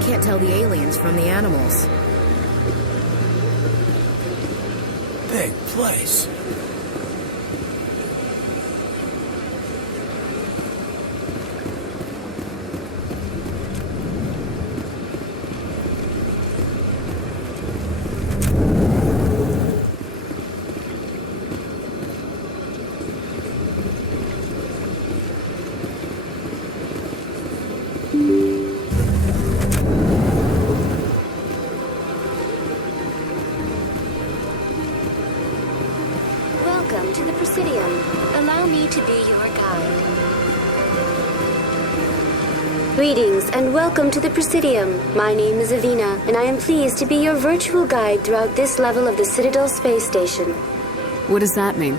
can't tell the aliens from the animals. Big place. Welcome to the Presidium. Allow me to be your guide. Greetings and welcome to the Presidium. My name is Avina, and I am pleased to be your virtual guide throughout this level of the Citadel Space Station. What does that mean?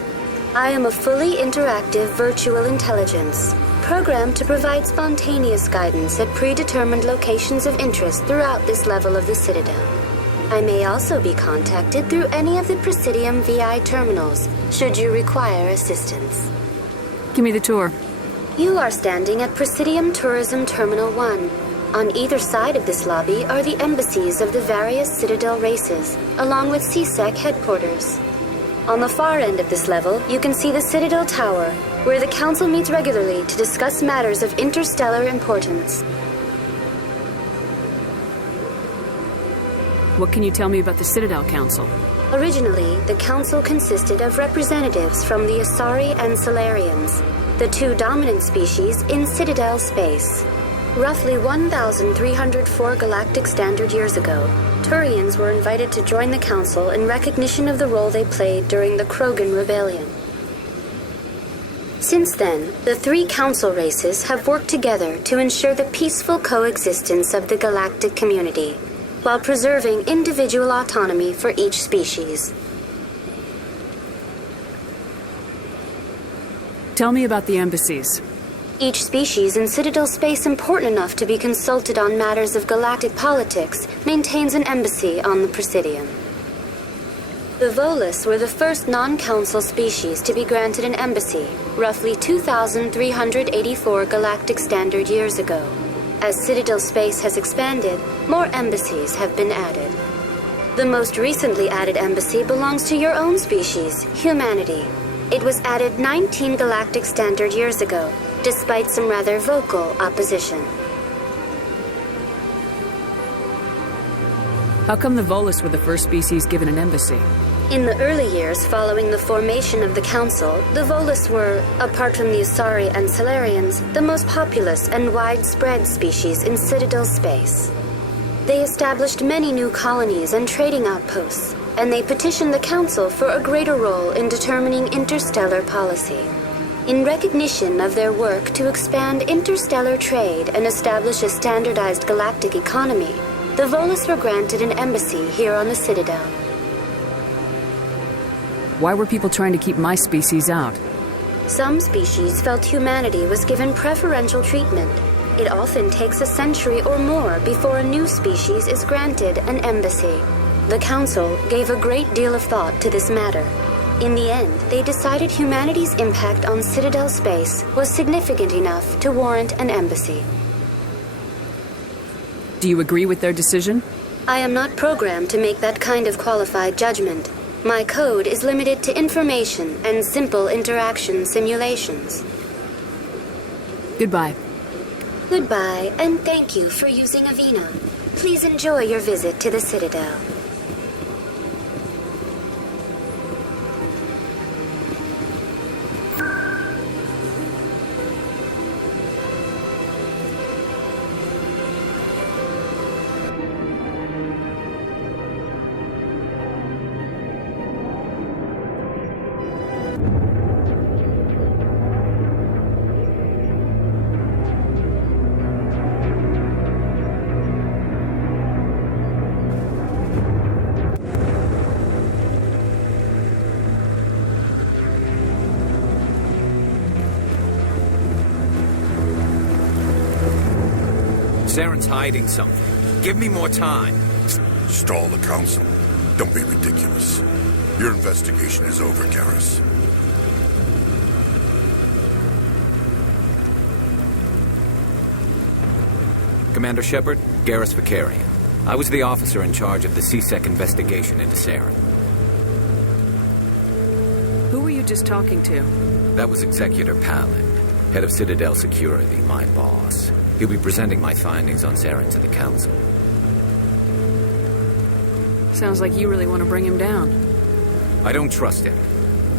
I am a fully interactive virtual intelligence, programmed to provide spontaneous guidance at predetermined locations of interest throughout this level of the Citadel. I may also be contacted through any of the Presidium VI terminals, should you require assistance. Give me the tour. You are standing at Presidium Tourism Terminal 1. On either side of this lobby are the embassies of the various Citadel races, along with CSEC headquarters. On the far end of this level, you can see the Citadel Tower, where the Council meets regularly to discuss matters of interstellar importance. What can you tell me about the Citadel Council? Originally, the Council consisted of representatives from the Asari and Salarians, the two dominant species in Citadel space. Roughly 1,304 galactic standard years ago, Turians were invited to join the Council in recognition of the role they played during the Krogan Rebellion. Since then, the three Council races have worked together to ensure the peaceful coexistence of the galactic community, while preserving individual autonomy for each species. Tell me about the embassies. Each species in Citadel space important enough to be consulted on matters of galactic politics maintains an embassy on the Presidium. The Volus were the first non-council species to be granted an embassy, roughly 2,384 galactic standard years ago. As Citadel space has expanded, more embassies have been added. The most recently added embassy belongs to your own species, humanity. It was added 19 galactic standard years ago, despite some rather vocal opposition. How come the Volus were the first species given an embassy? In the early years following the formation of the Council, the Volus were, apart from the Asari and Salarians, the most populous and widespread species in Citadel space. They established many new colonies and trading outposts, and they petitioned the Council for a greater role in determining interstellar policy. In recognition of their work to expand interstellar trade and establish a standardized galactic economy, the Volus were granted an embassy here on the Citadel. Why were people trying to keep my species out? Some species felt humanity was given preferential treatment. It often takes a century or more before a new species is granted an embassy. The Council gave a great deal of thought to this matter. In the end, they decided humanity's impact on Citadel space was significant enough to warrant an embassy. Do you agree with their decision? I am not programmed to make that kind of qualified judgment. My code is limited to information and simple interaction simulations. Goodbye. Goodbye, and thank you for using Avina. Please enjoy your visit to the Citadel. Saren's hiding something. Give me more time. Stall the Council. Don't be ridiculous. Your investigation is over, Garrus. Commander Shepard, Garrus Vakarian. I was the officer in charge of the C-Sec investigation into Saren. Who were you just talking to? That was Executor Palin, head of Citadel Security, my boss. He'll be presenting my findings on Saren to the Council. Sounds like you really want to bring him down. I don't trust him.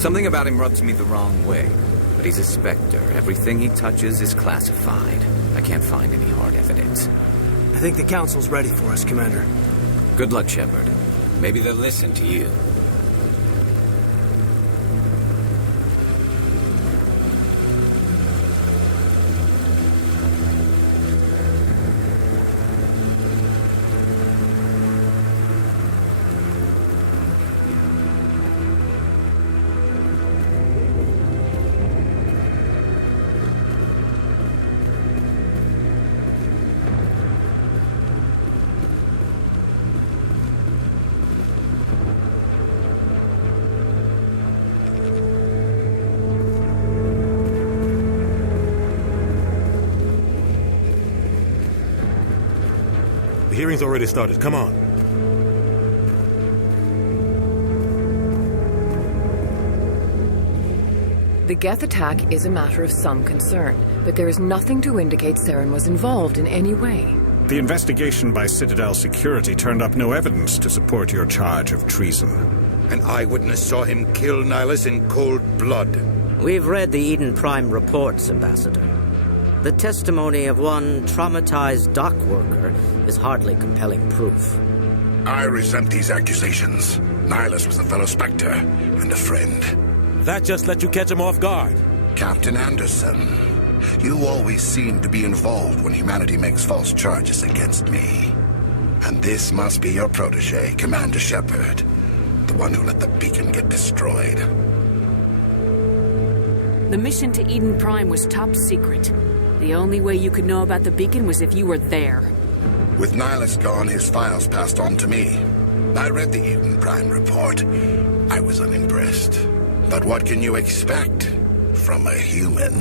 Something about him rubs me the wrong way. But he's a Spectre. Everything he touches is classified. I can't find any hard evidence. I think the Council's ready for us, Commander. Good luck, Shepard. Maybe they'll listen to you. The hearing's already started. Come on. The Geth attack is a matter of some concern, but there is nothing to indicate Saren was involved in any way. The investigation by Citadel Security turned up no evidence to support your charge of treason. An eyewitness saw him kill Nihilus in cold blood. We've read the Eden Prime reports, Ambassador. The testimony of one traumatized dock worker is hardly compelling proof. I resent these accusations. Nihilus was a fellow Spectre and a friend. That just let you catch him off guard. Captain Anderson, you always seem to be involved when humanity makes false charges against me. And this must be your protege, Commander Shepard, the one who let the beacon get destroyed. The mission to Eden Prime was top secret. The only way you could know about the beacon was if you were there. With Nihilus gone, his files passed on to me. I read the Eden Prime report. I was unimpressed. But what can you expect from a human?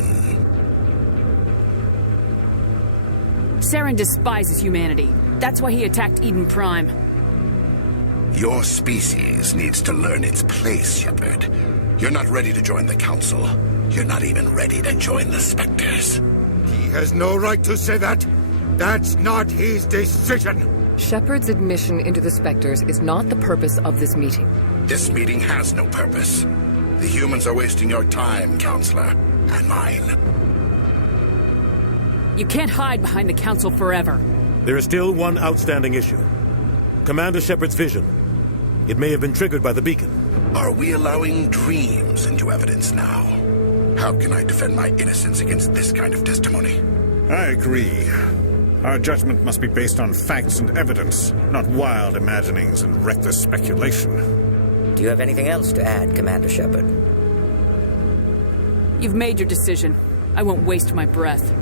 Saren despises humanity. That's why he attacked Eden Prime. Your species needs to learn its place, Shepard. You're not ready to join the Council. You're not even ready to join the Spectres. He has no right to say that. That's not his decision. Shepard's admission into the Spectres is not the purpose of this meeting. This meeting has no purpose. The humans are wasting your time, Counselor, and mine. You can't hide behind the Council forever. There is still one outstanding issue. Commander Shepard's vision. It may have been triggered by the beacon. Are we allowing dreams into evidence now? How can I defend my innocence against this kind of testimony? I agree. Our judgment must be based on facts and evidence, not wild imaginings and reckless speculation. Do you have anything else to add, Commander Shepard? You've made your decision. I won't waste my breath.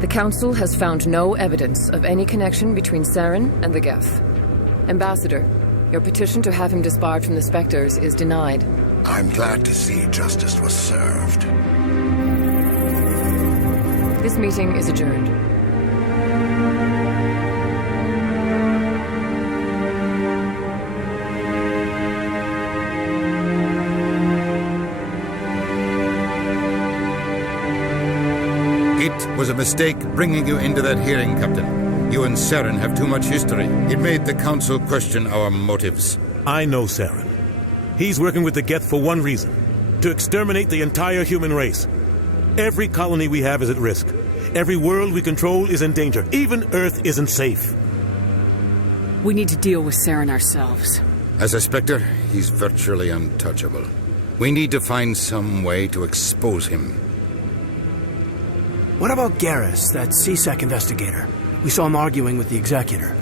The Council has found no evidence of any connection between Saren and the Geth. Ambassador, your petition to have him disbarred from the Spectres is denied. I'm glad to see justice was served. This meeting is adjourned. It was a mistake bringing you into that hearing, Captain. You and Saren have too much history. It made the Council question our motives. I know Saren. He's working with the Geth for one reason. To exterminate the entire human race. Every colony we have is at risk. Every world we control is in danger. Even Earth isn't safe. We need to deal with Saren ourselves. As a Spectre, he's virtually untouchable. We need to find some way to expose him. What about Garrus, that C-Sec investigator? We saw him arguing with the Executor.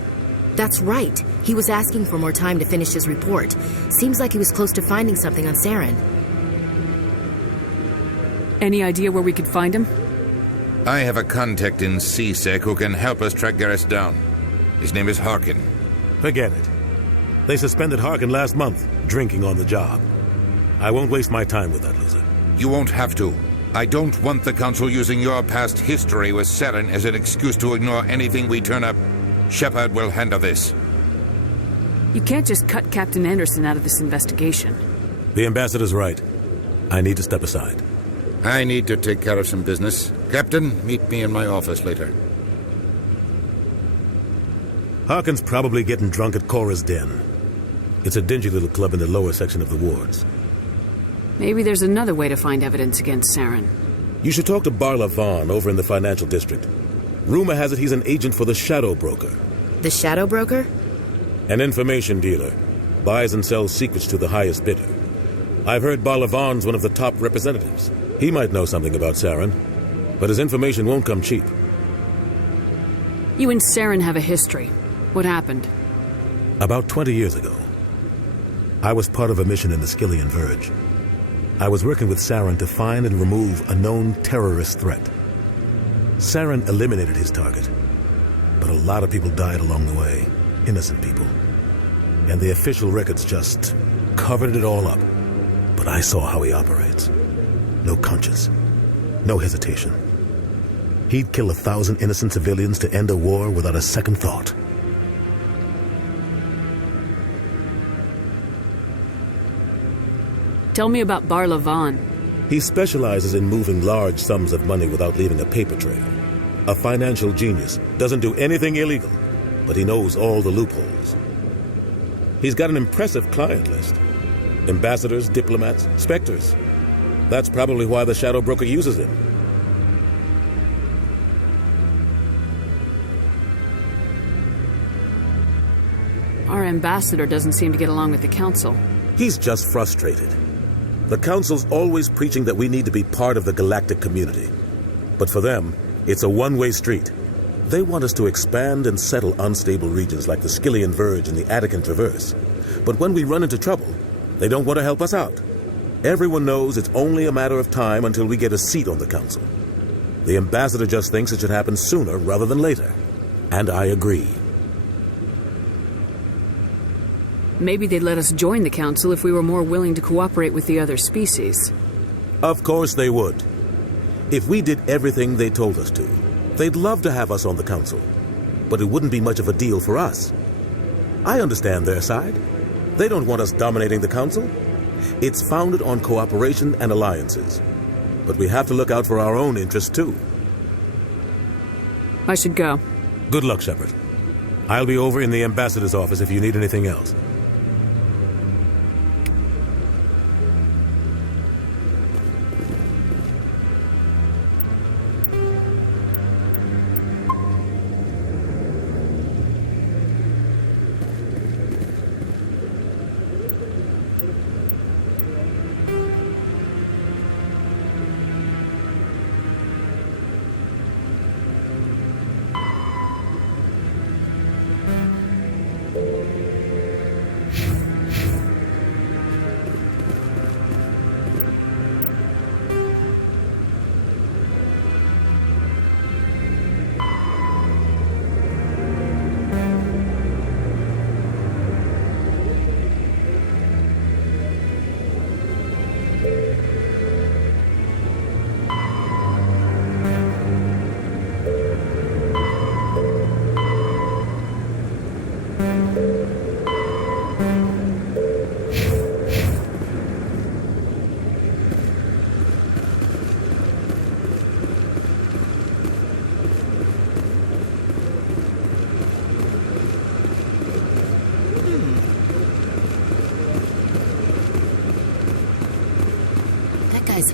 That's right. He was asking for more time to finish his report. Seems like he was close to finding something on Saren. Any idea where we could find him? I have a contact in C-Sec who can help us track Garrus down. His name is Harkin. Forget it. They suspended Harkin last month, drinking on the job. I won't waste my time with that loser. You won't have to. I don't want the Council using your past history with Saren as an excuse to ignore anything we turn up. Shepard will handle this. You can't just cut Captain Anderson out of this investigation. The ambassador's right. I need to step aside. I need to take care of some business. Captain, meet me in my office later. Harkin's probably getting drunk at Cora's Den. It's a dingy little club in the lower section of the wards. Maybe there's another way to find evidence against Saren. You should talk to Barla Vaughn over in the financial district. Rumor has it he's an agent for the Shadow Broker. The Shadow Broker? An information dealer. Buys and sells secrets to the highest bidder. I've heard Barla Vaughn's one of the top representatives. He might know something about Saren, but his information won't come cheap. You and Saren have a history. What happened? About 20 years ago, I was part of a mission in the Skillian Verge. I was working with Saren to find and remove a known terrorist threat. Saren eliminated his target, but a lot of people died along the way, innocent people. And the official records just covered it all up. But I saw how he operates. No conscience, no hesitation. He'd kill 1,000 innocent civilians to end a war without a second thought. Tell me about Barla Vaughn. He specializes in moving large sums of money without leaving a paper trail. A financial genius, doesn't do anything illegal, but he knows all the loopholes. He's got an impressive client list. Ambassadors, diplomats, specters. That's probably why the Shadow Broker uses him. Our ambassador doesn't seem to get along with the Council. He's just frustrated. The Council's always preaching that we need to be part of the galactic community. But for them, it's a one-way street. They want us to expand and settle unstable regions like the Skillian Verge and the Attican Traverse. But when we run into trouble, they don't want to help us out. Everyone knows it's only a matter of time until we get a seat on the Council. The ambassador just thinks it should happen sooner rather than later. And I agree. Maybe they'd let us join the Council if we were more willing to cooperate with the other species. Of course they would. If we did everything they told us to, they'd love to have us on the Council. But it wouldn't be much of a deal for us. I understand their side. They don't want us dominating the Council. It's founded on cooperation and alliances. But we have to look out for our own interests, too. I should go. Good luck, Shepard. I'll be over in the ambassador's office if you need anything else.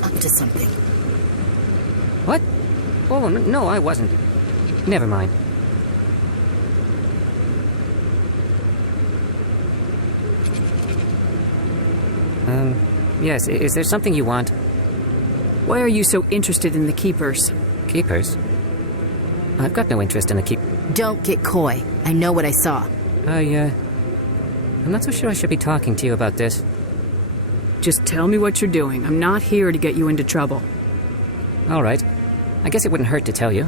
Up to something. What? Oh, no, I wasn't. Never mind. Yes, is there something you want? Why are you so interested in the Keepers? Keepers? I've got no interest in the Don't get coy. I know what I saw. I'm not so sure I should be talking to you about this. Just tell me what you're doing. I'm not here to get you into trouble. All right. I guess it wouldn't hurt to tell you.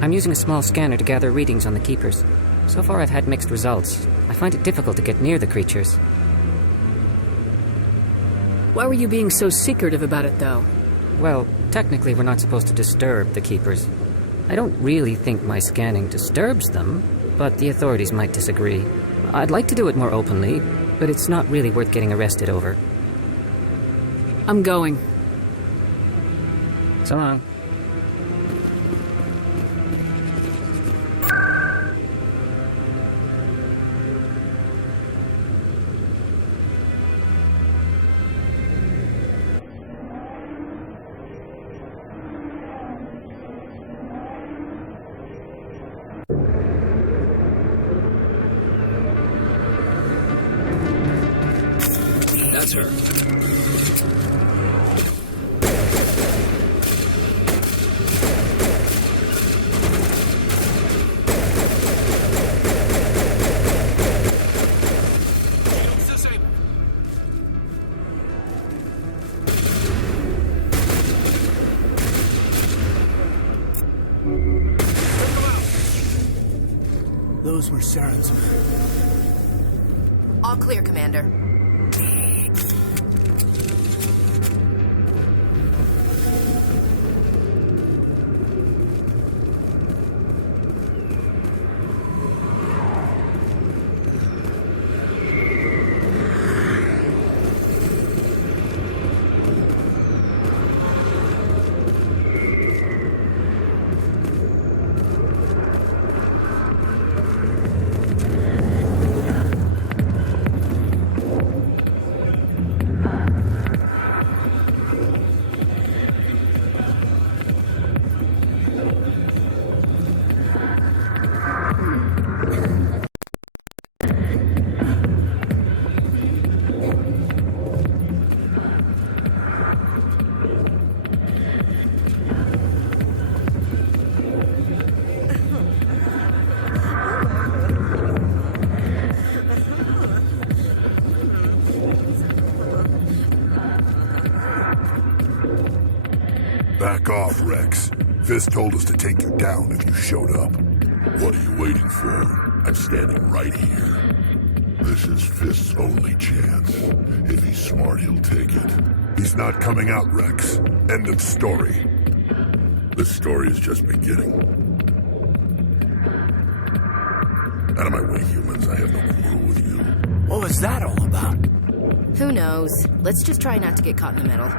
I'm using a small scanner to gather readings on the Keepers. So far I've had mixed results. I find it difficult to get near the creatures. Why were you being so secretive about it, though? Well, technically we're not supposed to disturb the Keepers. I don't really think my scanning disturbs them, but the authorities might disagree. I'd like to do it more openly, but it's not really worth getting arrested over. I'm going. So long. That's her. Those were Saren's men. All clear, Commander. Back off, Rex. Fisk told us to take you down if you showed up. What are you waiting for? I'm standing right here. This is Fisk's only chance. If he's smart, he'll take it. He's not coming out, Rex. End of story. This story is just beginning. Out of my way, humans. I have no quarrel with you. What was that all about? Who knows? Let's just try not to get caught in the middle.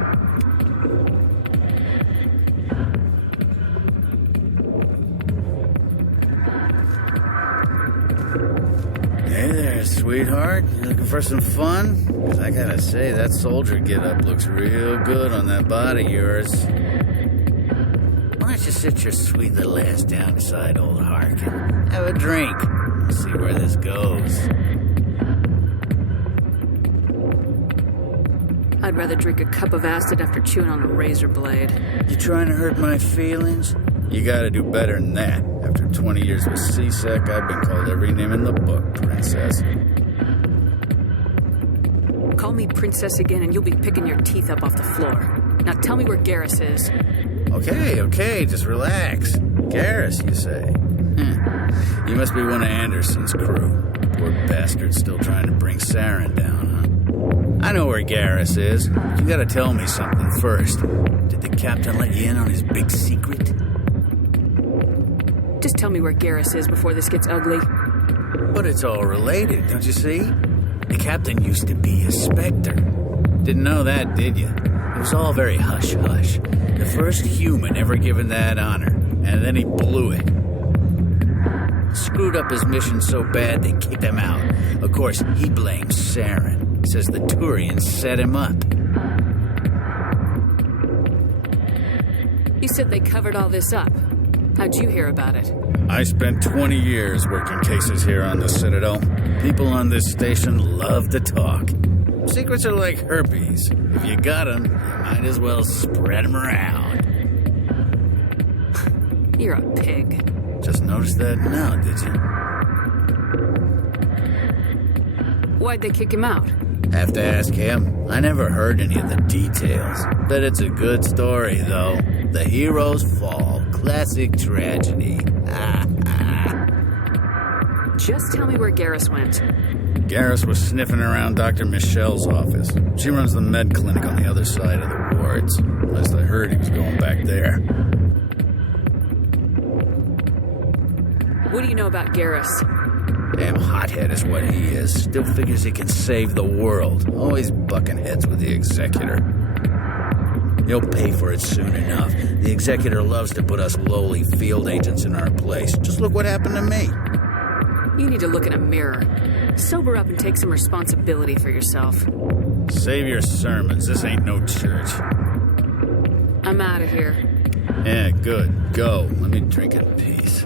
Hey there, sweetheart. You looking for some fun? 'Cause I gotta say, that soldier get-up looks real good on that body of yours. Why don't you sit your sweet little ass down beside old Harkin? Have a drink. See where this goes. I'd rather drink a cup of acid after chewing on a razor blade. You trying to hurt my feelings? You gotta do better than that. After 20 years with C-Sec, I've been called every name in the book, princess. Call me princess again and you'll be picking your teeth up off the floor. Now tell me where Garrus is. Okay, just relax. Garrus, you say? You must be one of Anderson's crew. Poor bastard still trying to bring Saren down, huh? I know where Garrus is. You gotta tell me something first. Did the captain let you in on his big secret? Just tell me where Garrus is before this gets ugly. But it's all related, don't you see? The captain used to be a Spectre. Didn't know that, did you? It was all very hush-hush. The first human ever given that honor, and then he blew it. Screwed up his mission so bad they kicked him out. Of course, he blames Saren. Says the Turians set him up. You said they covered all this up. How'd you hear about it? I spent 20 years working cases here on the Citadel. People on this station love to talk. Secrets are like herpes. If you got them, you might as well spread them around. You're a pig. Just noticed that now, did you? Why'd they kick him out? Have to ask him. I never heard any of the details. Bet it's a good story, though. The heroes fall. Classic tragedy. Just tell me where Garrus went. Garrus was sniffing around Dr. Michelle's office. She runs the med clinic on the other side of the wards. Last I heard, he was going back there. What do you know about Garrus? Damn hothead is what he is. Still figures he can save the world. Always bucking heads with the Executor. He'll pay for it soon enough. The Executor loves to put us lowly field agents in our place. Just look what happened to me. You need to look in a mirror. Sober up and take some responsibility for yourself. Save your sermons. This ain't no church. I'm out of here. Yeah, good. Go. Let me drink in peace.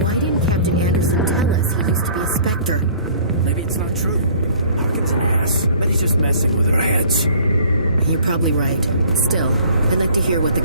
Why didn't Captain Anderson tell us he used to be a Spectre? Maybe it's not true. Harkin's an ass, but he's just messing with our heads. You're probably right. Still, I'd like to hear what the...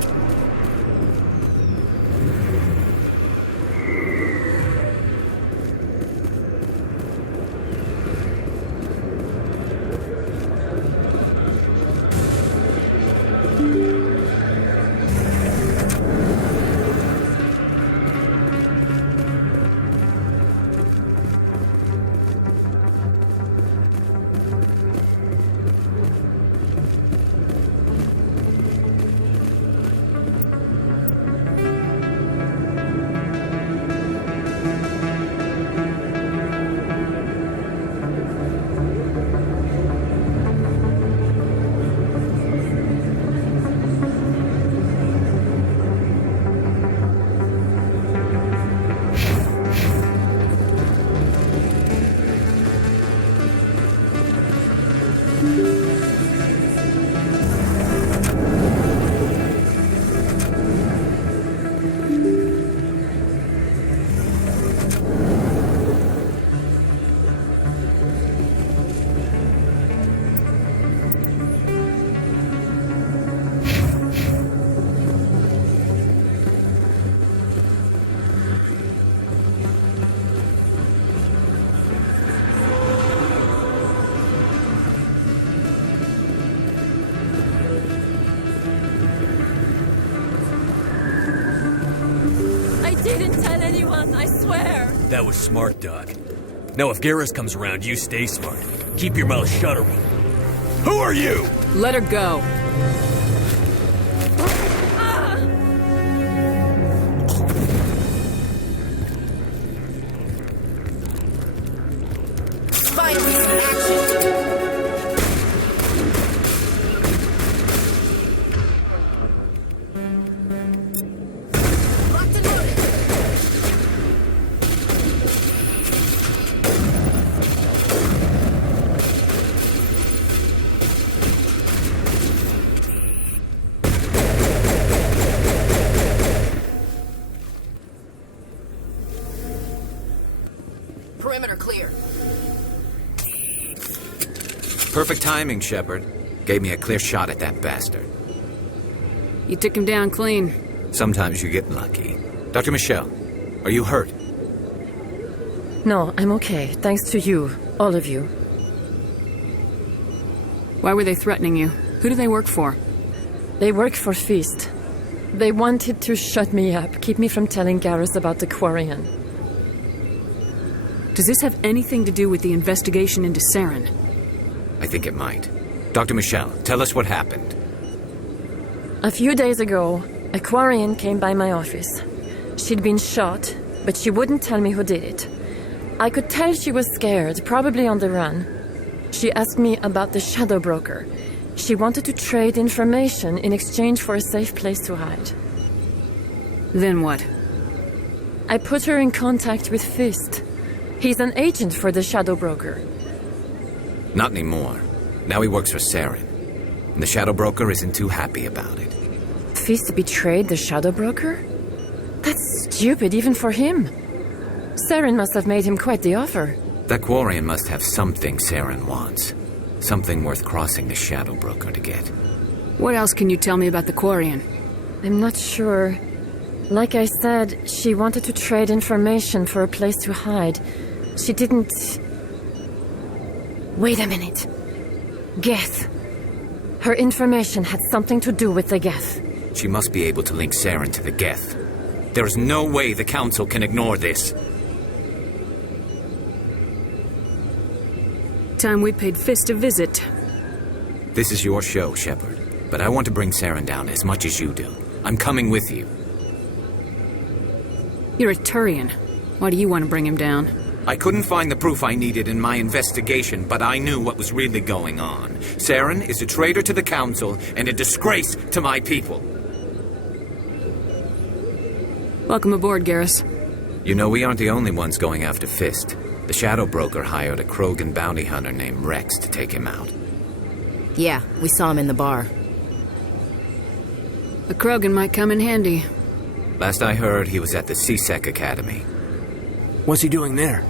didn't tell anyone, I swear. That was smart, Doc. Now if Garrus comes around, you stay smart. Keep your mouth shut or we... Who are you? Let her go. Finally, some action! Locked and loaded! Perimeter clear. Perfect timing, Shepard. Gave me a clear shot at that bastard. You took him down clean. Sometimes you get lucky. Dr. Michelle, are you hurt? No, I'm okay. Thanks to you. All of you. Why were they threatening you? Who do they work for? They work for Feast. They wanted to shut me up, keep me from telling Garrus about the Quarian. Does this have anything to do with the investigation into Saren? I think it might. Dr. Michelle, tell us what happened. A few days ago, a Quarian came by my office. She'd been shot, but she wouldn't tell me who did it. I could tell she was scared, probably on the run. She asked me about the Shadow Broker. She wanted to trade information in exchange for a safe place to hide. Then what? I put her in contact with Fist. He's an agent for the Shadow Broker. Not anymore. Now he works for Saren. And the Shadow Broker isn't too happy about it. Fist betrayed the Shadow Broker? That's stupid even for him. Saren must have made him quite the offer. That Quarian must have something Saren wants. Something worth crossing the Shadow Broker to get. What else can you tell me about the Quarian? I'm not sure. Like I said, she wanted to trade information for a place to hide. She didn't... Wait a minute. Geth. Her information had something to do with the Geth. She must be able to link Saren to the Geth. There is no way the Council can ignore this. Time we paid Fist a visit. This is your show, Shepard. But I want to bring Saren down as much as you do. I'm coming with you. You're a Turian. Why do you want to bring him down? I couldn't find the proof I needed in my investigation, but I knew what was really going on. Saren is a traitor to the Council and a disgrace to my people. Welcome aboard, Garrus. You know, we aren't the only ones going after Fist. The Shadow Broker hired a Krogan bounty hunter named Rex to take him out. Yeah, we saw him in the bar. A Krogan might come in handy. Last I heard, he was at the CSEC Academy. What's he doing there?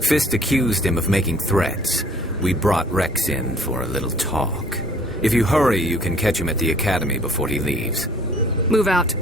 Fist accused him of making threats. We brought Rex in for a little talk. If you hurry, you can catch him at the Academy before he leaves. Move out.